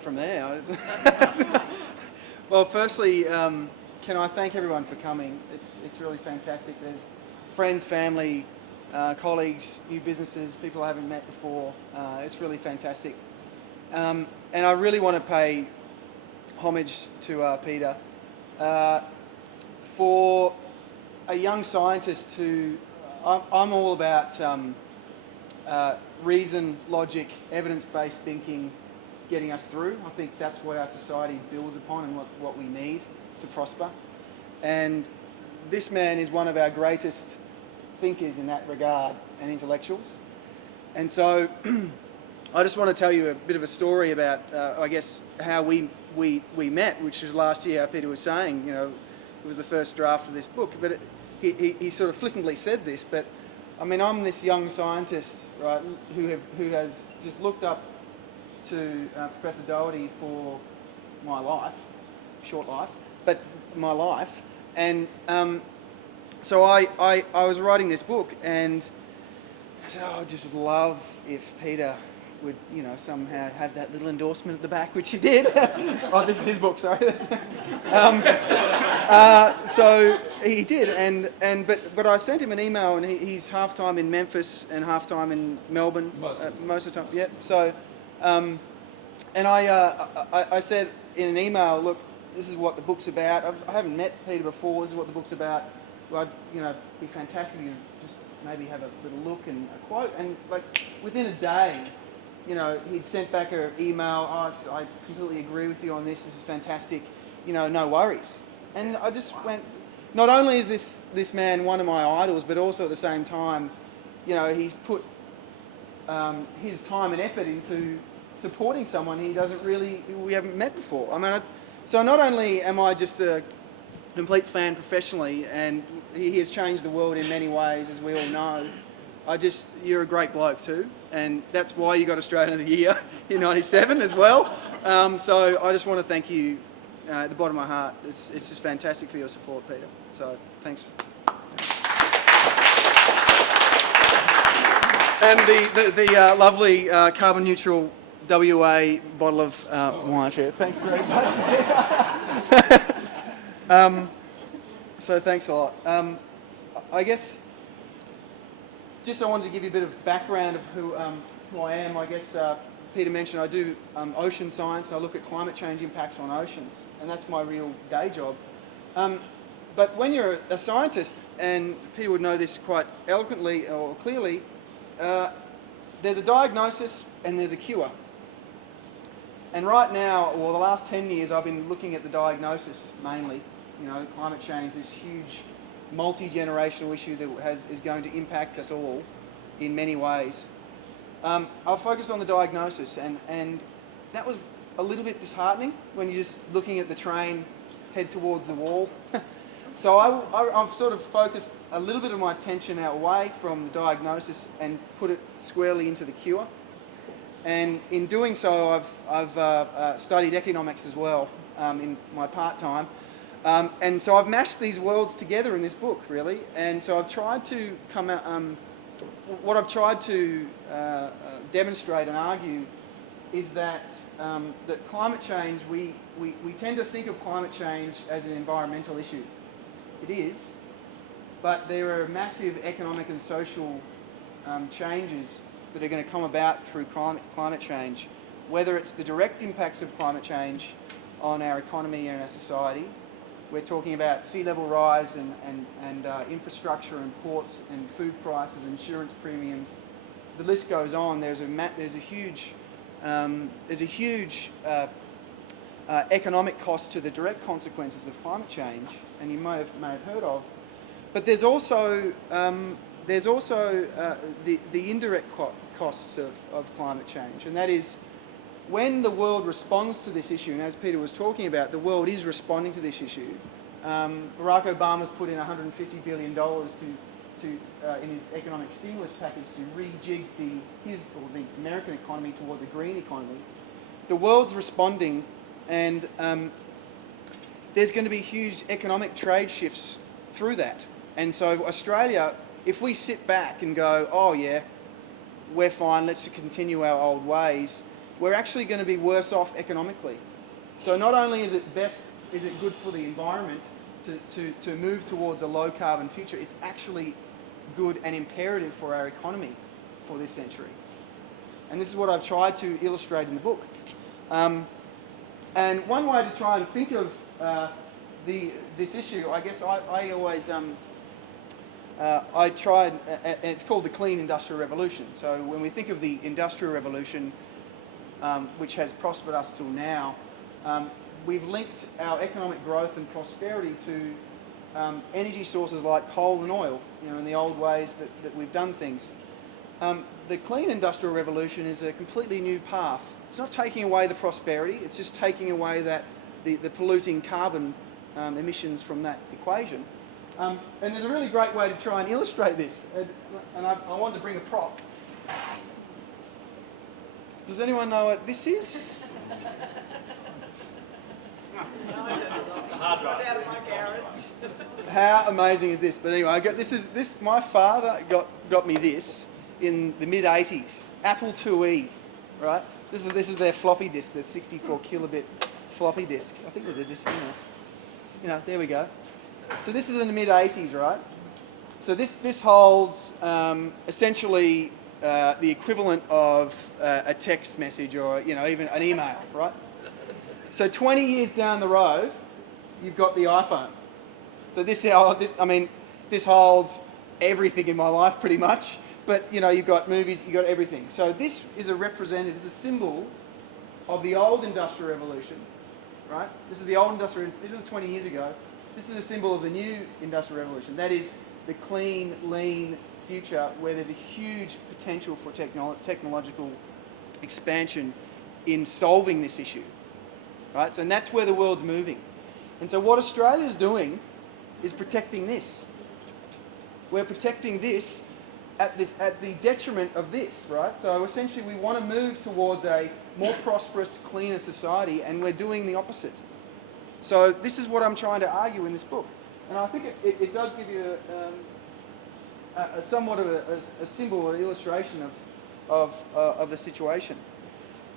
from there. Well, firstly, can I thank everyone for coming? It's really fantastic. There's friends, family, colleagues, new businesses, people I haven't met before. It's really fantastic. And I really want to pay homage to Peter. For a young scientist who, I'm all about reason, logic, evidence-based thinking getting us through. I think that's what our society builds upon and what we need to prosper. And this man is one of our greatest thinkers in that regard and intellectuals. And so I just want to tell you a bit of a story about, I guess, how we met, which was last year, how Peter was saying, you know, it was the first draft of this book. But he sort of flippantly said this, but I mean, I'm this young scientist, right, who has just looked up to Professor Doherty for my life, short life, but my life. And so I was writing this book, and I said, oh, I'd just love if Peter would, you know, somehow have that little endorsement at the back, which he did. Oh, this is his book, sorry. So he did, but I sent him an email, and he's half-time in Memphis and half-time in Melbourne. Most of the time, yeah. So, and I said in an email, look, this is what the book's about. I haven't met Peter before. This is what the book's about. Well, you know, it'd be fantastic to just maybe have a little look and a quote. And like within a day, you know, he'd sent back an email. Oh, I completely agree with you on this. This is fantastic. You know, no worries. And I just went. Not only is this man one of my idols, but also at the same time, you know, he's put his time and effort into supporting someone we haven't met before. I mean, so not only am I just a complete fan professionally, and he has changed the world in many ways, as we all know, you're a great bloke too, and that's why you got Australian of the Year in '97 as well. So I just want to thank you at the bottom of my heart. It's just fantastic for your support, Peter. So thanks. And the lovely carbon neutral WA bottle of wine. Thanks very much. So thanks a lot. I guess just I wanted to give you a bit of background of who I am. I guess Peter mentioned I do ocean science. I look at climate change impacts on oceans, and that's my real day job. But when you're a scientist, and Peter would know this quite eloquently or clearly, there's a diagnosis and there's a cure. And right now, well, the last 10 years, I've been looking at the diagnosis mainly. You know, climate change, this huge multi-generational issue that is going to impact us all in many ways. I'll focus on the diagnosis, and that was a little bit disheartening when you're just looking at the train head towards the wall. So I've sort of focused a little bit of my attention away from the diagnosis and put it squarely into the cure. And in doing so, I've studied economics as well in my part-time. And so I've mashed these worlds together in this book, really. And so I've tried to come out, what I've tried to demonstrate and argue is that that climate change, we tend to think of climate change as an environmental issue. It is, but there are massive economic and social changes that are going to come about through climate change, whether it's the direct impacts of climate change on our economy and our society. We're talking about sea level rise and infrastructure and ports and food prices, insurance premiums. The list goes on. There's a huge economic cost to the direct consequences of climate change, and you may have heard of. But there's also the indirect costs of climate change, and that is when the world responds to this issue, and as Peter was talking about, the world is responding to this issue. Barack Obama's put in $150 billion in his economic stimulus package to rejig the American economy towards a green economy. The world's responding, and there's going to be huge economic trade shifts through that. And so Australia, if we sit back and go, oh yeah, we're fine, let's continue our old ways, we're actually going to be worse off economically. So not only is it good for the environment to move towards a low carbon future, it's actually good and imperative for our economy for this century. And this is what I've tried to illustrate in the book. And one way to try and think of this issue, I guess I always I tried, and it's called the clean industrial revolution. So when we think of the industrial revolution, which has prospered us till now, we've linked our economic growth and prosperity to energy sources like coal and oil, in the old ways that we've done things. The clean industrial revolution is a completely new path. It's not taking away the prosperity, it's just taking away the polluting carbon emissions from that equation. And there's a really great way to try and illustrate this. And I wanted to bring a prop. Does anyone know what this is? It's a hard drive. Out of my garage. How amazing is this? But anyway, my father got me this in the mid-80s. Apple IIe, right? This is their floppy disk, the 64 kilobit floppy disk. I think there's a disk in there. There we go. So this is in the mid-80s, right? So this holds essentially the equivalent of a text message or even an email, right? So 20 years down the road, you've got the iPhone. So this holds everything in my life pretty much. But you've got movies, you've got everything. So this is a symbol of the old industrial revolution, right? This is the old industrial. This is 20 years ago. This is a symbol of the new industrial revolution. That is the clean, lean future where there's a huge potential for technological expansion in solving this issue, right? So, and that's where the world's moving. And so what Australia's doing is protecting this. We're protecting this at the detriment of this, right? So essentially we want to move towards a more prosperous, cleaner society, and we're doing the opposite. So this is what I'm trying to argue in this book. And I think it does give you somewhat of a symbol or illustration of the situation.